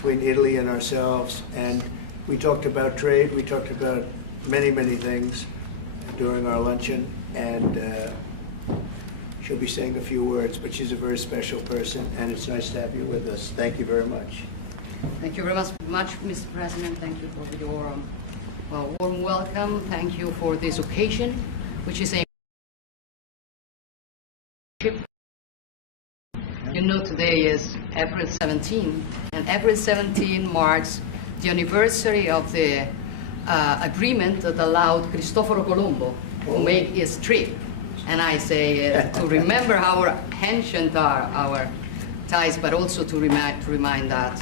between Italy and ourselves, and we talked about trade. We talked about many, many things during our luncheon, and she'll be saying a few words, but she's a very special person, and it's nice to have you with us. Thank you very much. Thank you very much, Mr. President. Thank you for your warm welcome. Thank you for this occasion, which is a you know, today is April 17, and April 17 marks the anniversary of the agreement that allowed Cristoforo Colombo to make his trip. And I say to remember how ancient are our ties, but also to remind that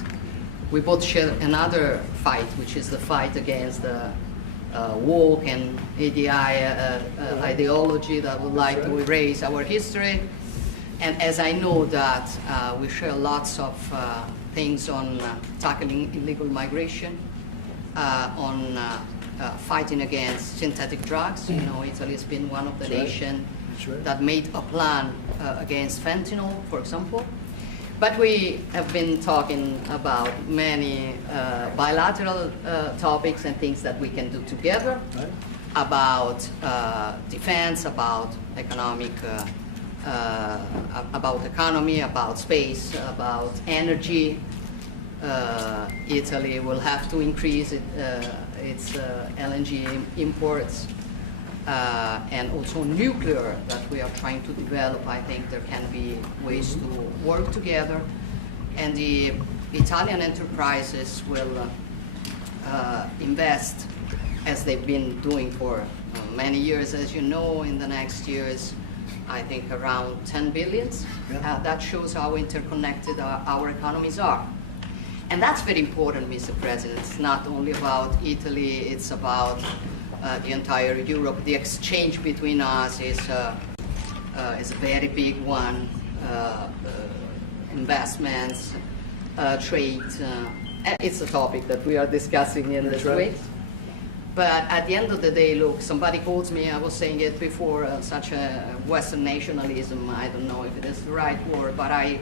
we both share another fight, which is the fight against the woke and ADI ideology that would like to erase our history. And as I know that we share lots of things on tackling illegal migration, on fighting against synthetic drugs. You know, Italy has been one of the nations that made a plan against fentanyl, for example. But we have been talking about many bilateral topics and things that we can do together, about defense, about economic about economy, about space, about energy. Italy will have to increase its LNG imports, and also nuclear that we are trying to develop. I think there can be ways to work together, and the Italian enterprises will invest, as they've been doing for many years, as you know, in the next years. I think around 10 billion. That shows how interconnected our economies are. And that's very important, Mr. President. It's not only about Italy, it's about the entire Europe. The exchange between us is a very big one. Investments, trade. It's a topic that we are discussing in this week. But at the end of the day, look, somebody calls me, I was saying it before, such a Western nationalism. I don't know if it is the right word, but I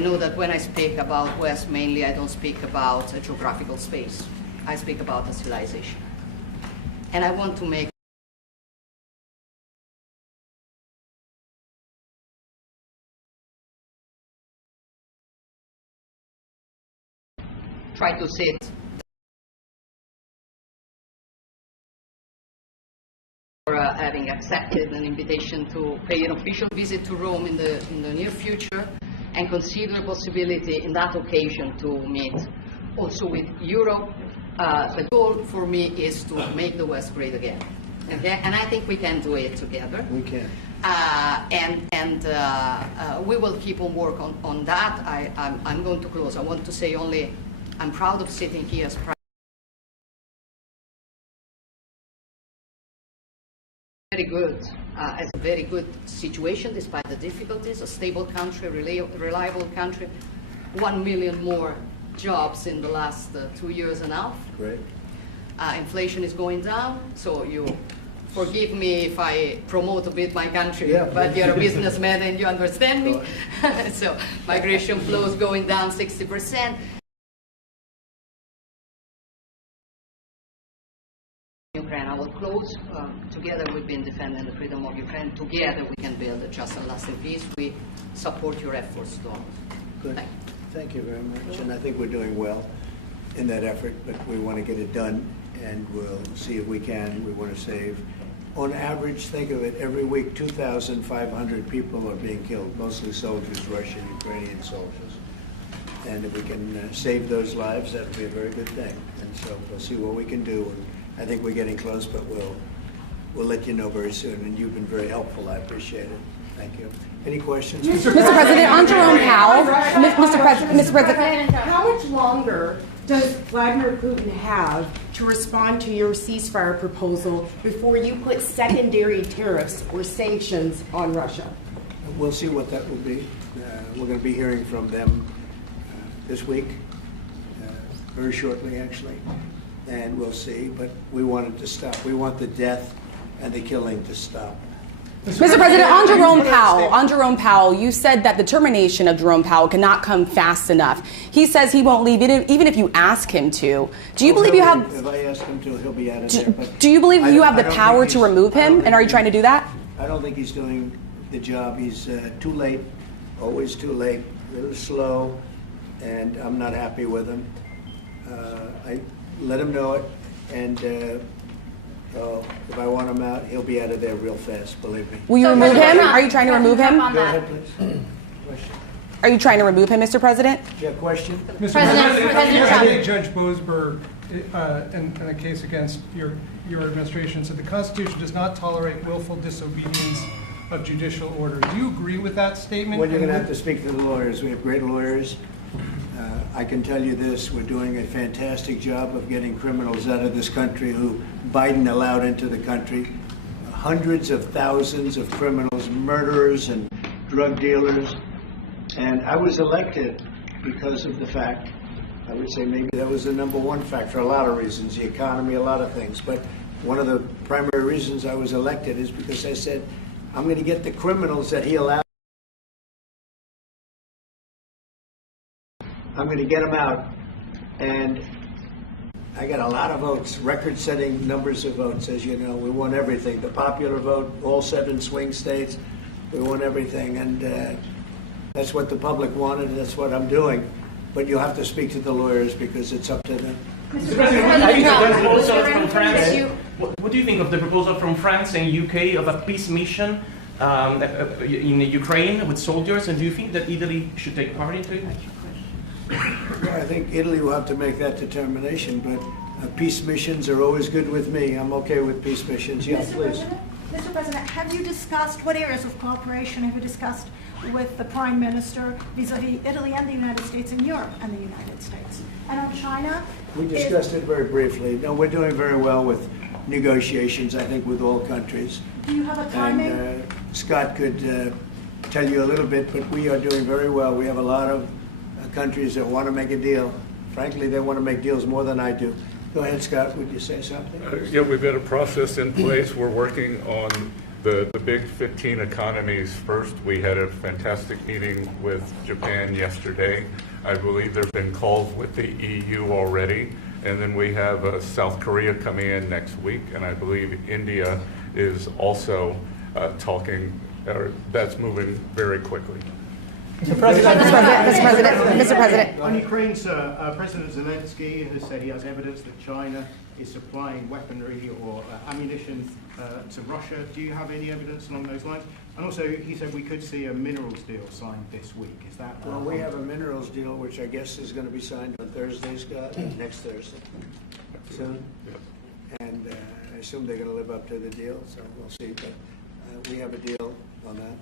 know that when I speak about West, mainly I don't speak about a geographical space. I speak about a civilization. And I want to make try to sit for having accepted an invitation to pay an official visit to Rome in the near future, and consider the possibility in that occasion to meet also with Europe. The goal for me is to make the West great again. Okay? And I think we can do it together. We can. We will keep on work on that. I'm going to close. I want to say only I'm proud of sitting here as Prime very good, as a very good situation despite the difficulties, a stable country, reliable country, 1 million more jobs in the last 2 years and a half. Great. Inflation is going down, so you forgive me if I promote a bit my country, but you're a businessman and you understand me. So migration flows going down 60%. Ukraine. I will close. Together we've been defending the freedom of Ukraine. Together we can build a just and lasting peace. We support your efforts, Donald. Good. Thank you very much. And I think we're doing well in that effort, but we want to get it done, and we'll see if we can. We want to save. On average, think of it, every week 2,500 people are being killed, mostly soldiers, Russian, Ukrainian soldiers. And if we can save those lives, that would be a very good thing. And so we'll see what we can do. And I think we're getting close, but we'll let you know very soon. And you've been very helpful. I appreciate it. Thank you. Any questions? Mr. President, on Jerome Powell, Mr. President, how much longer does Vladimir Putin have to respond to your ceasefire proposal before you put secondary tariffs or sanctions on Russia? We'll see what that will be. We're going to be hearing from them this week, very shortly, actually. And we'll see, but we want it to stop. We want the death and the killing to stop. Mr. President, on Jerome Powell, you said that the termination of Jerome Powell cannot come fast enough. He says he won't leave it, even if you ask him to. Do you believe you have? If I ask him to, he'll be out of there. But Do you believe you have the I don't power think to he's- remove I don't him? think And are you he's- trying to do that? I don't think he's doing the job. He's too late, always too late, a little slow, and I'm not happy with him. I let him know it, and if I want him out, he'll be out of there real fast, believe me. Will you remove him? Are you trying to remove him? Go ahead, please. Question? Are you trying to remove him, Mr. President? Do you have a question? Mr. President I think Trump. Judge Boasberg, in a case against your administration, said the Constitution does not tolerate willful disobedience of judicial orders. Do you agree with that statement? Well, you're going to have to speak to the lawyers. We have great lawyers. I can tell you this, we're doing a fantastic job of getting criminals out of this country who Biden allowed into the country. Hundreds of thousands of criminals, murderers and drug dealers. And I was elected because of the fact, I would say maybe that was the number one factor, for a lot of reasons, the economy, a lot of things. But one of the primary reasons I was elected is because I said, I'm going to get the criminals that he allowed. I'm going to get them out. And I got a lot of votes, record-setting numbers of votes, as you know. We won everything. The popular vote, all 7 swing states, we won everything. And that's what the public wanted, and that's what I'm doing. But you'll have to speak to the lawyers because it's up to them. Mr. President, What do you think of the proposal from France and UK of a peace mission in Ukraine with soldiers? And do you think that Italy should take part into it? Well, I think Italy will have to make that determination, but peace missions are always good with me. I'm okay with peace missions. Yeah, please. Mr. President, have you discussed, what areas of cooperation have you discussed with the Prime Minister vis-a-vis Italy and the United States and Europe and the United States? And on China? We discussed it very briefly. No, we're doing very well with negotiations, I think, with all countries. Do you have a timing? And Scott could tell you a little bit, but we are doing very well. We have a lot of countries that want to make a deal. Frankly, they want to make deals more than I do. Go ahead, Scott. Would you say something? Yeah, we've got a process in place. We're working on the big 15 economies first. We had a fantastic meeting with Japan yesterday. I believe there have been calls with the EU already. And then we have South Korea coming in next week. And I believe India is also talking, that's moving very quickly. Mr. President. On Ukraine, sir, President Zelensky has said he has evidence that China is supplying weaponry or ammunition to Russia. Do you have any evidence along those lines? And also, he said we could see a minerals deal signed this week. Is that? Well, we have a minerals deal, which I guess is going to be signed on Thursday, Scott, next Thursday, soon. And I assume they're going to live up to the deal, so we'll see. But we have a deal on that.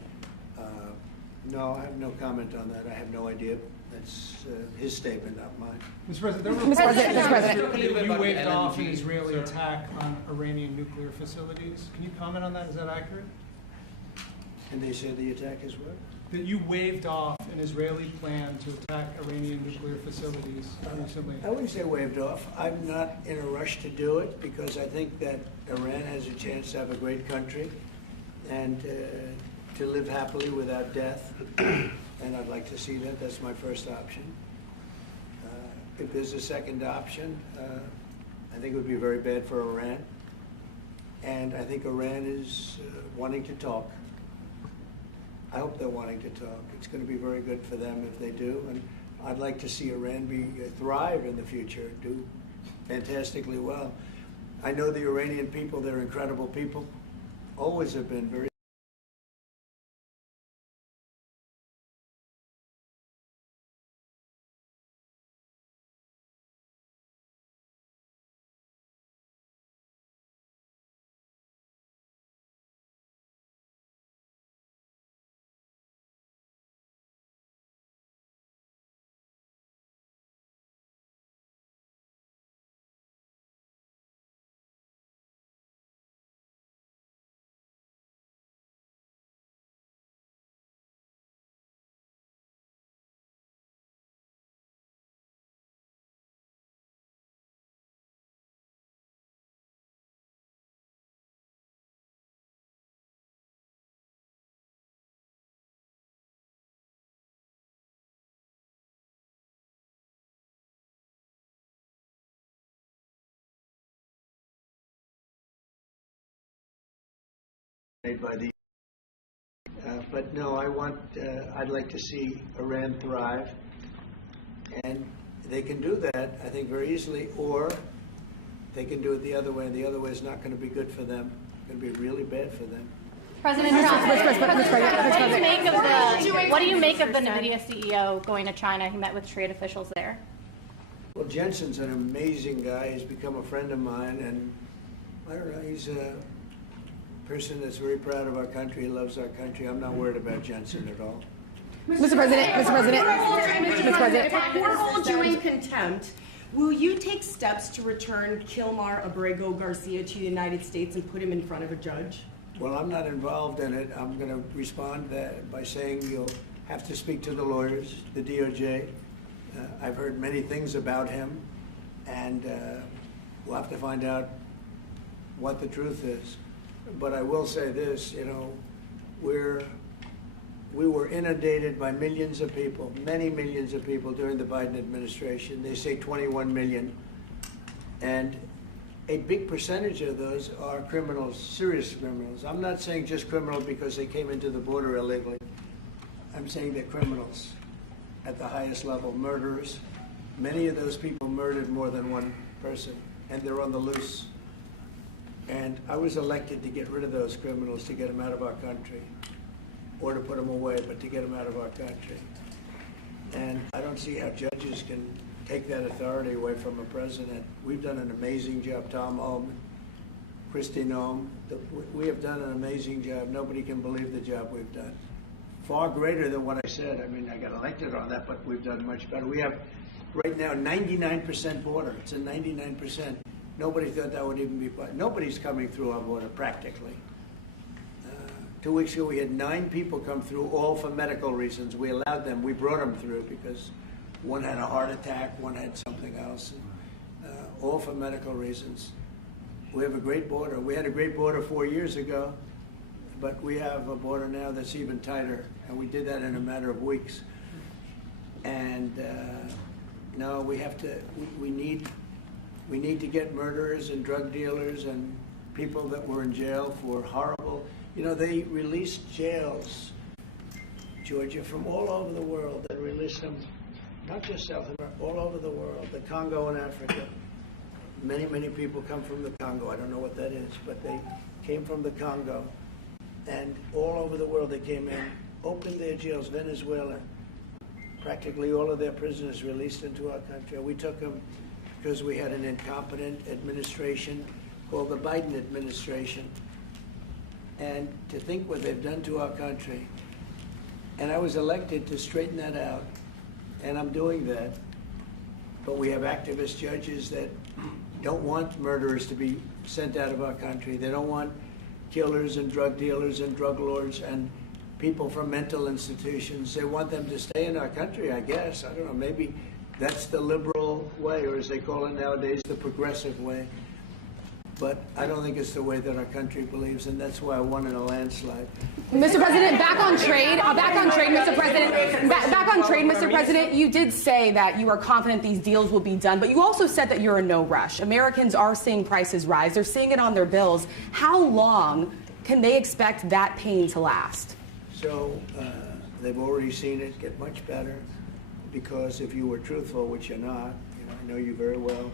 No, I have no comment on that. I have no idea. That's his statement, not mine. Mr. President, Mr. President. you waived off an Israeli attack on Iranian nuclear facilities. Can you comment on that? Is that accurate? And they say the attack is what? That you waived off an Israeli plan to attack Iranian nuclear facilities recently. I wouldn't say waved off. I'm not in a rush to do it because I think that Iran has a chance to have a great country and to live happily without death. And I'd like to see that. That's my first option. If there's a second option, I think it would be very bad for Iran. And I think Iran is wanting to talk. I hope they're wanting to talk. It's going to be very good for them if they do. And I'd like to see Iran thrive in the future, do fantastically well. I know the Iranian people, they're incredible people. Always have been very made by the. But no, I'd like to see Iran thrive, and they can do that, I think, very easily, or they can do it the other way, and the other way is not going to be good for them. It's going to be really bad for them. President Trump, what do you make of the NVIDIA CEO going to China? He met with trade officials there. Well, Jensen's an amazing guy. He's become a friend of mine, and I don't know, he's a person that's very proud of our country. He loves our country. I'm not worried about Jensen at all. Mr. President, if we're hold you in contempt, will you take steps to return Kilmar Abrego Garcia to the United States and put him in front of a judge? Well, I'm not involved in it. I'm going to respond by saying you'll have to speak to the lawyers, the DOJ. I've heard many things about him, and we'll have to find out what the truth is. But I will say this, you know, we were inundated by millions of people, many millions of people during the Biden administration. They say 21 million. And a big percentage of those are criminals, serious criminals. I'm not saying just criminals because they came into the border illegally. I'm saying they're criminals at the highest level, murderers. Many of those people murdered more than one person, and they're on the loose. And I was elected to get rid of those criminals, to get them out of our country, or to put them away, but to get them out of our country. And I don't see how judges can take that authority away from a president. We've done an amazing job. Tom Ullman, Kristi Noem, we have done an amazing job. Nobody can believe the job we've done. Far greater than what I said. I mean, I got elected on that, but we've done much better. We have right now 99% border. It's a 99%. Nobody thought that would even be, nobody's coming through our border practically. 2 weeks ago, we had 9 people come through, all for medical reasons. We allowed them. We brought them through because one had a heart attack, one had something else, all for medical reasons. We have a great border. We had a great border 4 years ago, but we have a border now that's even tighter, and we did that in a matter of weeks. And no, we have to. We need to get murderers and drug dealers and people that were in jail for horrible. You know, they released jails, Georgia, from all over the world. They released them, not just South America, all over the world, the Congo and Africa. Many, many people come from the Congo. I don't know what that is, but they came from the Congo. And all over the world they came in, opened their jails. Venezuela, practically all of their prisoners released into our country. We took them because we had an incompetent administration called the Biden administration. And to think what they've done to our country. And I was elected to straighten that out, and I'm doing that. But we have activist judges that don't want murderers to be sent out of our country. They don't want killers and drug dealers and drug lords and people from mental institutions. They want them to stay in our country, I guess. I don't know, maybe that's the liberal way, or as they call it nowadays, the progressive way. But I don't think it's the way that our country believes, and that's why I won in a landslide. Mr. President, back on trade, Mr. President. Back on trade, Mr. President. You did say that you are confident these deals will be done, but you also said that you're in no rush. Americans are seeing prices rise. They're seeing it on their bills. How long can they expect that pain to last? So they've already seen it get much better, because if you were truthful, which you're not, you know, I know you very well.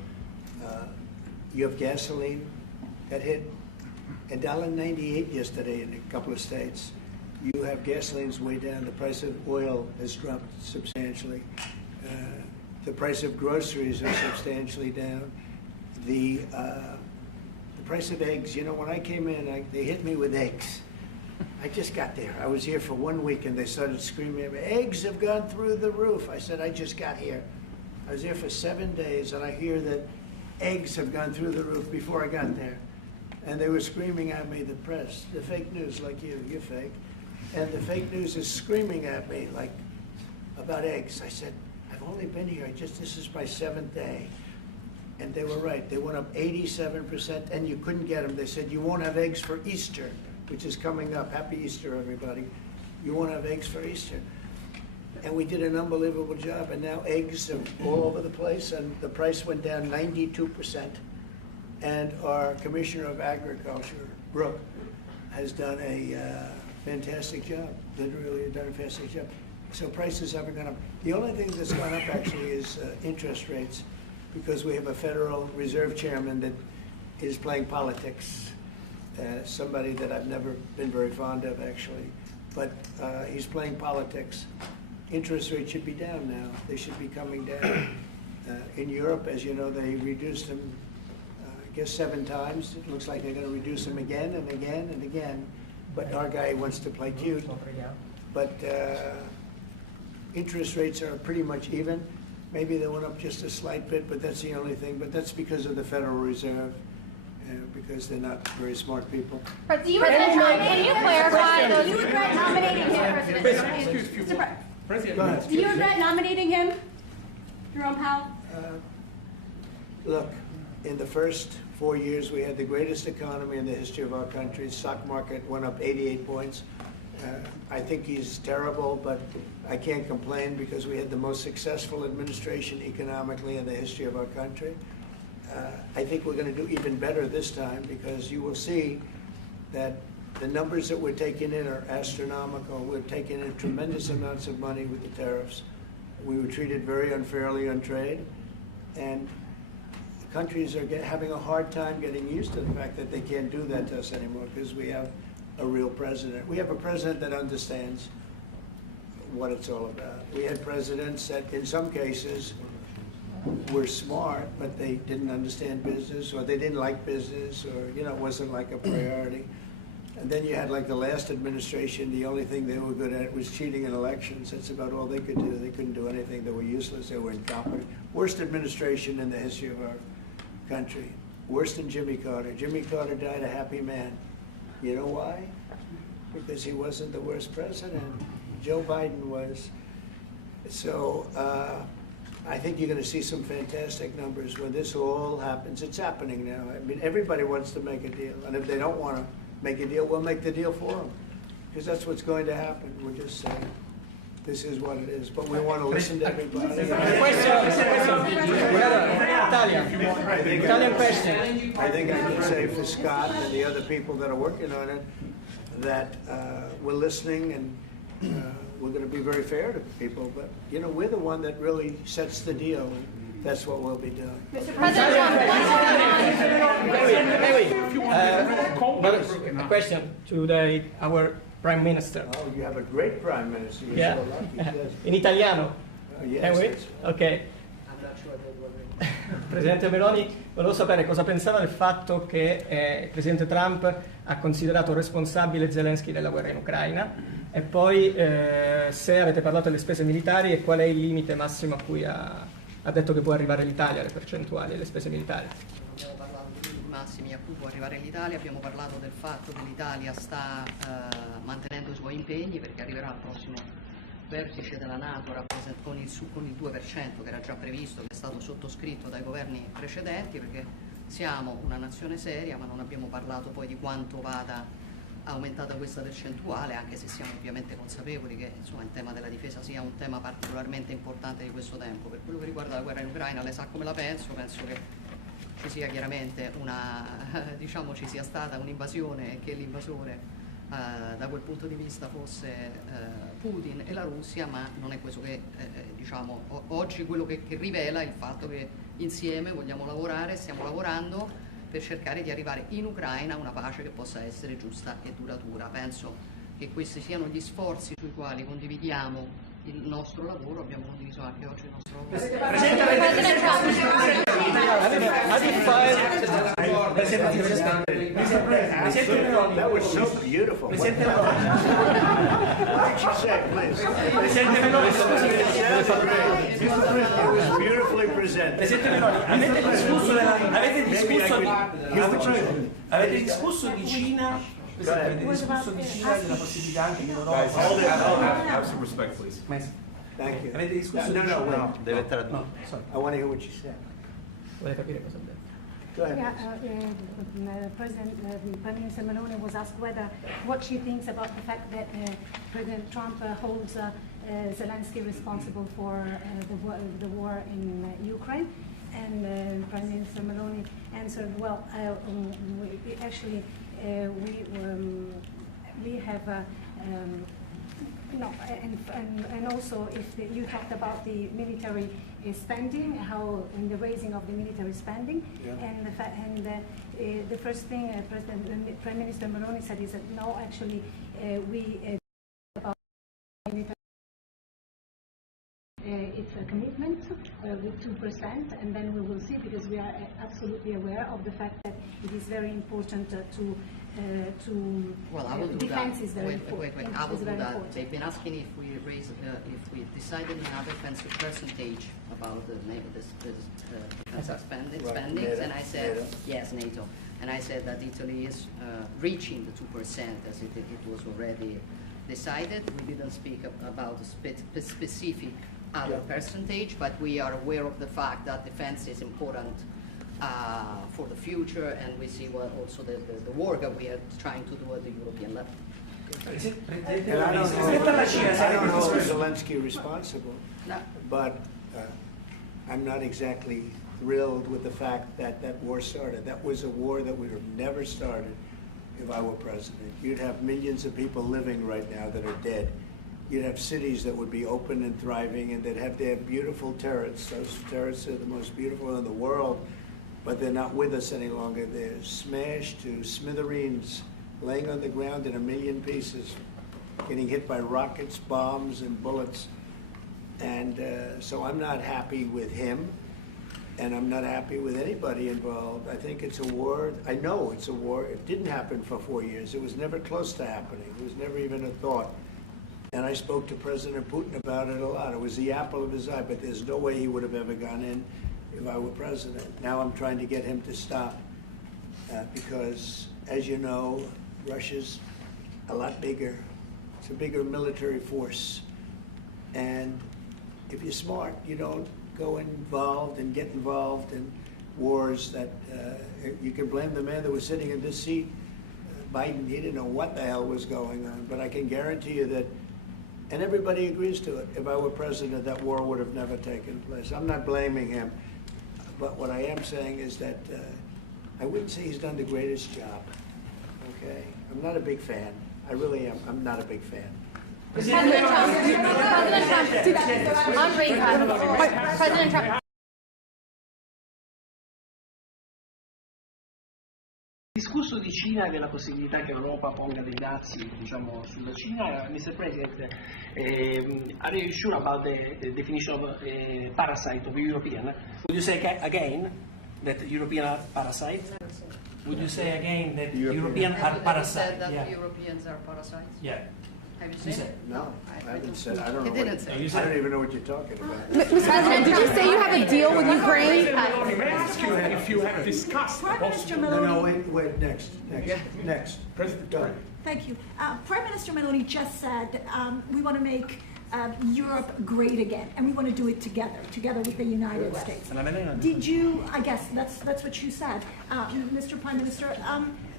You have gasoline that hit $1.98 yesterday in a couple of states. You have gasoline's way down. The price of oil has dropped substantially. The price of groceries are substantially down. The price of eggs, you know, when I came in, they hit me with eggs. I just got there. I was here for 1 week, and they started screaming at me, eggs have gone through the roof. I said, I just got here. I was there for 7 days, and I hear that eggs have gone through the roof before I got there. And they were screaming at me, the press, the fake news, like you're fake. And the fake news is screaming at me, like, about eggs. I said, I've only been here, this is my 7th day. And they were right. They went up 87%, and you couldn't get them. They said, you won't have eggs for Easter, which is coming up. Happy Easter, everybody. You won't have eggs for Easter. And we did an unbelievable job, and now eggs are all over the place, and the price went down 92%. And our Commissioner of Agriculture, Brooke, has done a fantastic job, literally done a fantastic job. So prices haven't gone up. The only thing that's gone up actually is interest rates, because we have a Federal Reserve Chairman that is playing politics. Somebody that I've never been very fond of, actually. But he's playing politics. Interest rates should be down now. They should be coming down. In Europe, as you know, they reduced them, I guess 7 times. It looks like they're going to reduce them again and again and again. But our guy wants to play cute. But interest rates are pretty much even. Maybe they went up just a slight bit, but that's the only thing. But that's because of the Federal Reserve, because they're not very smart people. But do you regret can you clarify those? Do you regret nominating him, President? Go ahead. Do you regret nominating him, Jerome Powell? Look, in the first 4 years, we had the greatest economy in the history of our country. The stock market went up 88 points. I think he's terrible, but I can't complain because we had the most successful administration economically in the history of our country. I think we're going to do even better this time because you will see that the numbers that we're taking in are astronomical. We're taking in tremendous amounts of money with the tariffs. We were treated very unfairly on trade, and countries are having a hard time getting used to the fact that they can't do that to us anymore because we have a real president. We have a president that understands what it's all about. We had presidents that, in some cases, were smart, but they didn't understand business, or they didn't like business, or it wasn't like a priority. And then you had like the last administration, the only thing they were good at was cheating in elections. That's about all they could do. They couldn't do anything. They were useless. They were incompetent. Worst administration in the history of our country. Worse than Jimmy Carter. Jimmy Carter died a happy man. You know why? Because he wasn't the worst president. Joe Biden was. So I think you're going to see some fantastic numbers when this all happens. It's happening now. I mean, everybody wants to make a deal. And if they don't want to make a deal, we'll make the deal for them. Because that's what's going to happen. We're just saying this is what it is. But we want to listen to everybody. Italian question. I think I can say for Scott and the other people that are working on it that we're listening and we're going to be very fair to people. But, we're the one that really sets the deal. And that's what we'll be doing. Mr. President, a question to our Prime Minister. Oh, you have a great Prime Minister. You're so lucky. Yes. In italiano? Yes. Can we? That's right. Ok. Presidente Meloni, volevo sapere cosa pensava del fatto che il Presidente Trump ha considerato responsabile Zelensky della guerra in Ucraina e poi se avete parlato delle spese militari e qual è il limite massimo a cui ha detto che può arrivare l'Italia, le percentuali delle spese militari. Abbiamo parlato dei massimi a cui può arrivare l'Italia, abbiamo parlato del fatto che l'Italia sta mantenendo i suoi impegni perché arriverà al prossimo vertice della NATO con il 2% che era già previsto, che è stato sottoscritto dai governi precedenti, perché siamo una nazione seria, ma non abbiamo parlato poi di quanto vada aumentata questa percentuale, anche se siamo ovviamente consapevoli che il tema della difesa sia un tema particolarmente importante di questo tempo. Per quello che riguarda la guerra in Ucraina, lei sa come la penso che ci sia chiaramente ci sia stata un'invasione e che l'invasore da quel punto di vista fosse Putin e la Russia, ma non è questo che oggi quello che rivela il fatto che insieme vogliamo lavorare, stiamo lavorando per cercare di arrivare in Ucraina a una pace che possa essere giusta e duratura. Penso che questi siano gli sforzi sui quali condividiamo il nostro lavoro, abbiamo condiviso anche oggi il nostro lavoro. That was so beautiful. What did you say, please? It was beautifully presented. Presidente Meloni, avete discusso di Cina? Avete discusso di Cina e della possibilità anche che l'Europa... Have some respect, please. Thank you. Avete discusso di No, Cina? wait. Deve tradurre. I want to hear what you said. Vuole capire cosa ha detto. Go ahead. Prime Minister Meloni was asked what she thinks about the fact that President Trump holds Zelensky responsible for the war in Ukraine. And Prime Minister Meloni answered, well, actually, we have no, and also if you talked about the military spending, how in the raising of the military spending, and the first thing Prime Minister Meloni said is that no, actually we about military. It's a commitment with 2%, and then we will see, because we are absolutely aware of the fact that it is very important well, I will do defense that. is very Wait, important. I will do that. Important. They've been asking if we raise, if we decided another percentage about the defense spendings, and I said NATO. yes, NATO, and I said that Italy is reaching the 2% as it was already decided. We didn't speak about a specific other percentage, but we are aware of the fact that defense is important for the future, and we see also the work that we are trying to do at the European level. And I don't hold Zelensky responsible, but I'm not exactly thrilled with the fact that that war started. That was a war that would have never started if I were president. You'd have millions of people living right now that are dead. You'd have cities that would be open and thriving, and they'd have their beautiful turrets. Those turrets are the most beautiful in the world, but they're not with us any longer. They're smashed to smithereens, laying on the ground in a million pieces, getting hit by rockets, bombs, and bullets. And so I'm not happy with him, and I'm not happy with anybody involved. I think it's a war. I know it's a war. It didn't happen for 4 years. It was never close to happening. It was never even a thought. And I spoke to President Putin about it a lot. It was the apple of his eye, but there's no way he would have ever gone in if I were president. Now I'm trying to get him to stop because, as you know, Russia's a lot bigger. It's a bigger military force. And if you're smart, you don't go involved and get involved in wars that you can blame the man that was sitting in this seat, Biden. He didn't know what the hell was going on, but I can guarantee you that, and everybody agrees to it, if I were president, that war would have never taken place. I'm not blaming him, but what I am saying is that I wouldn't say he's done the greatest job, okay? I'm not a big fan. I really am. I'm not a big fan. President Trump. Il discorso di Cina e della possibilità che l'Europa ponga dei dazi, diciamo, sulla Cina, Mr. President, are you sure about the definition of parasite of European? Would you say again that European are parasite? Would you say again that European are parasite? Have you said that Europeans are parasites? Yeah. Have you said? No, I haven't said. I don't know. He didn't say. I don't even know what you're talking about. Mr. President, did you say you have a deal with Ukraine? May I ask you if you have discussed Prime Minister No, Meloni. wait, next. President Go. Thank you. Prime Minister Meloni just said we want to make Europe great again, and we want to do it together with the United States. Did you? I guess that's what you said, Mr. Prime Minister.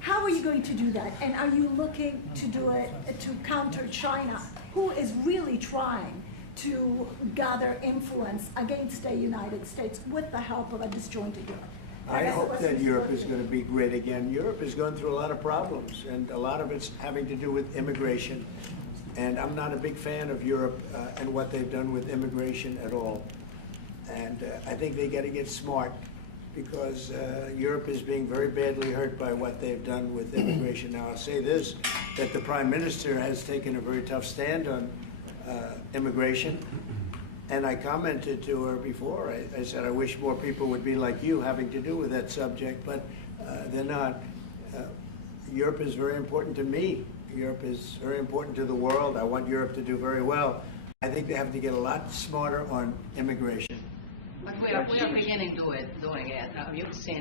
How are you going to do that? And are you looking to do it to counter China, who is really trying to gather influence against the United States with the help of a disjointed Europe? I hope that Europe is going to be great again. Europe is going through a lot of problems, and a lot of it's having to do with immigration. And I'm not a big fan of Europe and what they've done with immigration at all. And I think they got to get smart, because Europe is being very badly hurt by what they've done with immigration. Now, I'll say this, that the Prime Minister has taken a very tough stand on immigration. And I commented to her before. I said, I wish more people would be like you having to do with that subject, but they're not. Europe is very important to me. Europe is very important to the world. I want Europe to do very well. I think they have to get a lot smarter on immigration. But we are beginning doing it.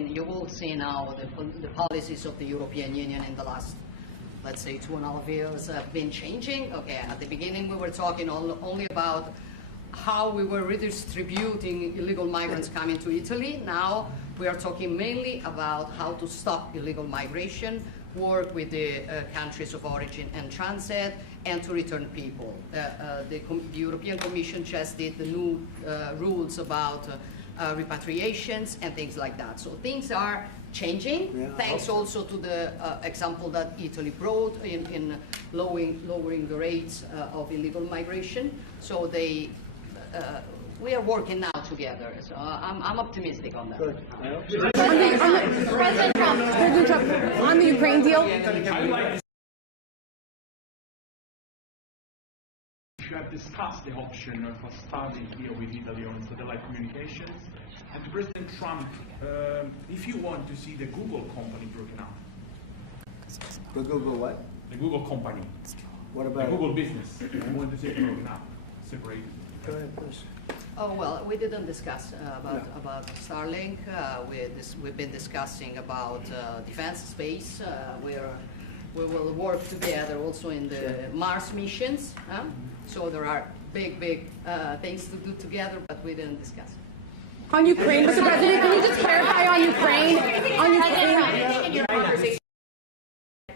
You've all seen now the policies of the European Union in the last, let's say, 2.5 years have been changing. Okay, at the beginning we were talking only about how we were redistributing illegal migrants coming to Italy. Now we are talking mainly about how to stop illegal migration, work with the countries of origin and transit, and to return people. The European Commission just did the new rules about repatriations and things like that. So things are changing, thanks also to the example that Italy brought in lowering the rates of illegal migration. So we are working now together. So I'm optimistic on that. President Trump, on the Ukraine deal. You have discussed the option of a starting deal with Italy on satellite communications. And President Trump, if you want to see the Google company broken up. The Google what? The Google company. What about the Google business? I want to see it broken up, separated. Go ahead, please. Oh, well, we didn't discuss about Starlink. We've been discussing about defense space, where we will work together also in the Mars missions. So there are big things to do together, but we didn't discuss it. On Ukraine, Mr. President, can you just clarify on Ukraine? Anything in your conversation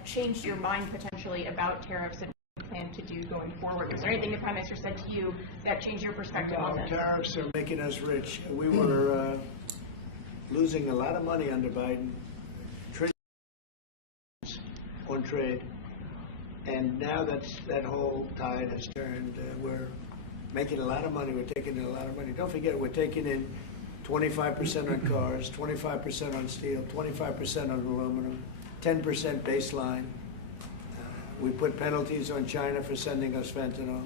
changed your mind potentially about tariffs and what you plan to do going forward? Was there anything the Prime Minister said to you that changed your perspective on this? Tariffs are making us rich. We were losing a lot of money under Biden on trade. And now that whole tide has turned. We're making a lot of money. We're taking in a lot of money. Don't forget, we're taking in 25% on cars, 25% on steel, 25% on aluminum, 10% baseline. We put penalties on China for sending us fentanyl.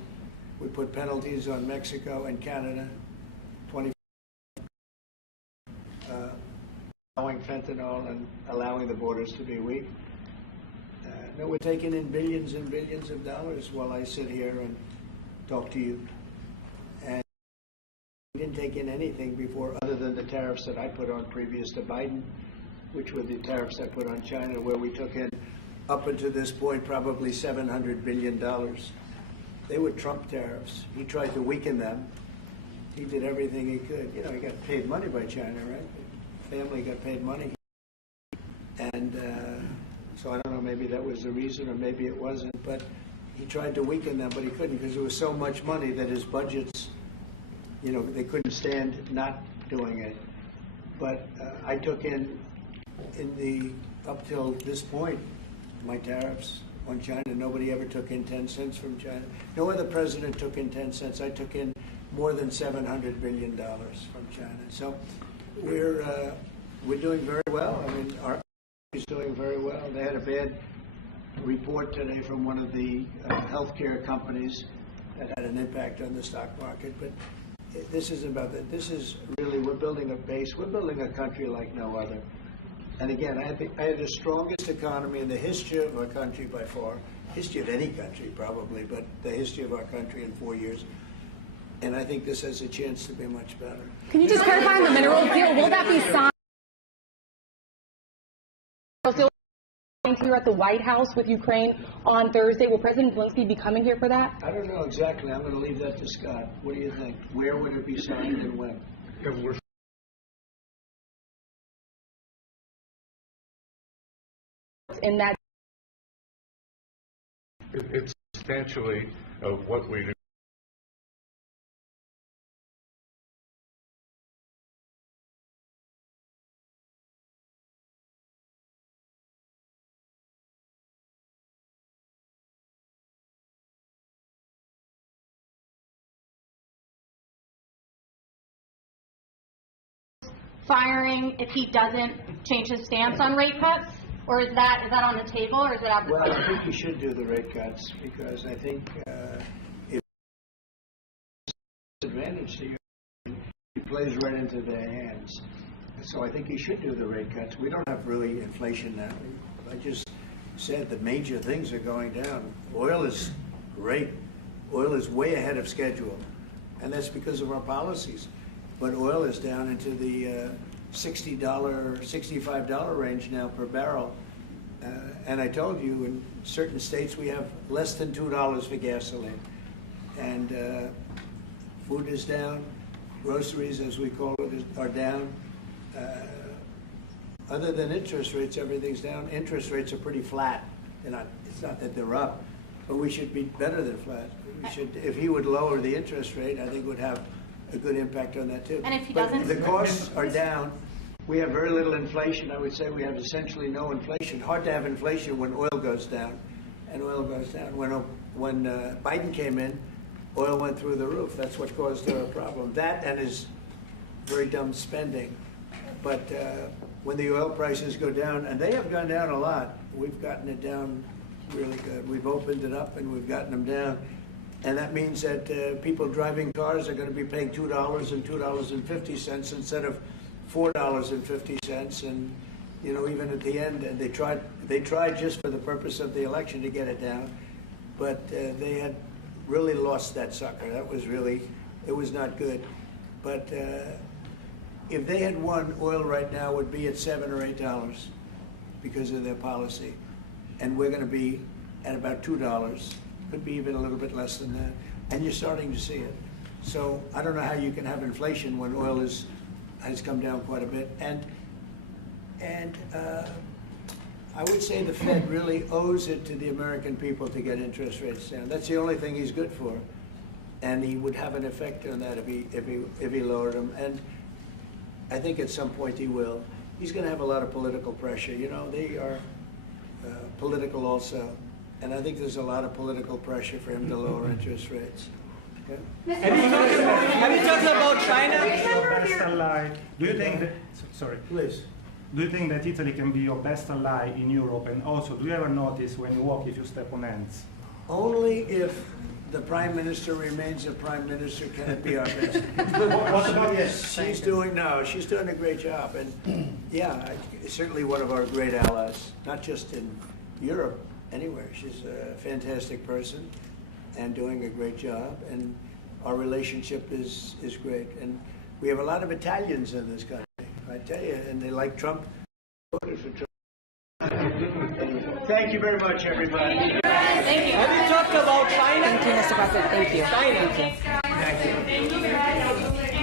We put penalties on Mexico and Canada, 20%. Allowing fentanyl and allowing the borders to be weak. No, we're taking in billions and billions of dollars while I sit here and talk to you. And we didn't take in anything before other than the tariffs that I put on previous to Biden, which were the tariffs I put on China, where we took in, up until this point, probably $700 billion. They were Trump tariffs. He tried to weaken them. He did everything he could. You know, he got paid money by China, right? The family got paid money. And so I don't know, maybe that was the reason or maybe it wasn't, but he tried to weaken them, but he couldn't because there was so much money that his budgets, you know, they couldn't stand not doing it. But I took in up till this point, my tariffs on China. Nobody ever took in 10 cents from China. No other president took in 10 cents. I took in more than $700 billion from China. So we're doing very well. I mean, our is doing very well. They had a bad report today from one of the healthcare companies that had an impact on the stock market. But this isn't about that. This is really, we're building a base. We're building a country like no other. And again, I had the strongest economy in the history of our country by far, history of any country probably, but the history of our country in 4 years. And I think this has a chance to be much better. Can you just clarify on the mineral deal? Will that be signed? Here at the White House with Ukraine on Thursday. Will President Zelensky be coming here for that? I don't know exactly. I'm going to leave that to Scott. What do you think? Where would it be signed and when? In that, it's substantially of what we do. Firing if he doesn't change his stance on rate cuts? Or is that on the table, or is it out the Well, I think he should do the rate cuts because I think if it's an advantage to you, he plays right into their hands. So I think he should do the rate cuts. We don't have really inflation now. I just said the major things are going down. Oil is great. Oil is way ahead of schedule, and that's because of our policies. But oil is down into the $60, $65 range now per barrel. And I told you, in certain states we have less than $2 for gasoline. And food is down, groceries, as we call it, are down. Other than interest rates, everything's down. Interest rates are pretty flat. It's not that they're up, but we should be better than flat. We should, if he would lower the interest rate, I think would have a good impact on that too. And if he But doesn't? the costs are down. We have very little inflation. I would say we have essentially no inflation. Hard to have inflation when oil goes down, and oil goes down. When Biden came in, oil went through the roof. That's what caused our problem. That and his very dumb spending. But when the oil prices go down, and they have gone down a lot, we've gotten it down really good. We've opened it up and we've gotten them down. And that means that people driving cars are going to be paying $2 and $2.50 instead of $4.50. And, you know, even at the end, and they tried just for the purpose of the election to get it down. But they had really lost that sucker. That was really, it was not good. But if they had won, oil right now would be at $7 or $8 because of their policy. And we're going to be at about $2. Could be even a little bit less than that. And you're starting to see it. So I don't know how you can have inflation when oil has come down quite a bit. And I would say the Fed really owes it to the American people to get interest rates down. That's the only thing he's good for. And he would have an effect on that if he lowered them. And I think at some point he will. He's going to have a lot of political pressure. You know, they are political also. And I think there's a lot of political pressure for him to lower interest rates. Okay? Have you talked about China? Best ally. Do you think that? Sorry. Please. Do you think that Italy can be your best ally in Europe? And also, do you ever notice when you walk if you step on ants? Only if the Prime Minister remains a Prime Minister can it be our best. What about yes, she's doing a great job. And yeah, certainly one of our great allies, not just in Europe, anywhere. She's a fantastic person and doing a great job. And our relationship is great. And we have a lot of Italians in this country, I tell you, and they like Trump. Voted for Trump. Thank you very much, everybody. Thank you. Have you talked about China? Thank you, Mr. President. Thank you. China. Thank you.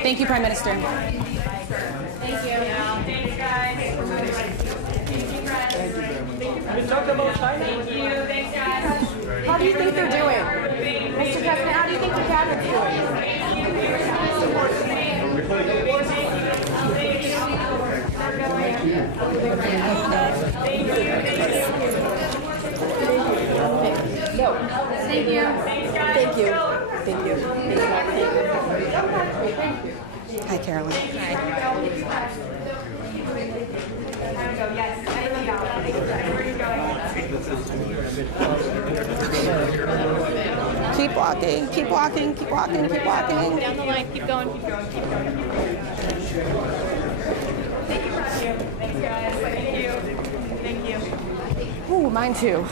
Thank you, Prime Minister. Thank you. Thanks, guys. Have you talked about China? Thank you. Thanks, guys. How do you think they're doing? Mr. President, how do you think the cabinet's doing? Thank you. Thank you. Thank you. Hi, Carolyn. Keep walking, keep walking, keep walking, keep walking. Down the line, keep going, keep going, keep going. Thank you. Thanks, guys. Thank you. Thank you. Ooh, mine too.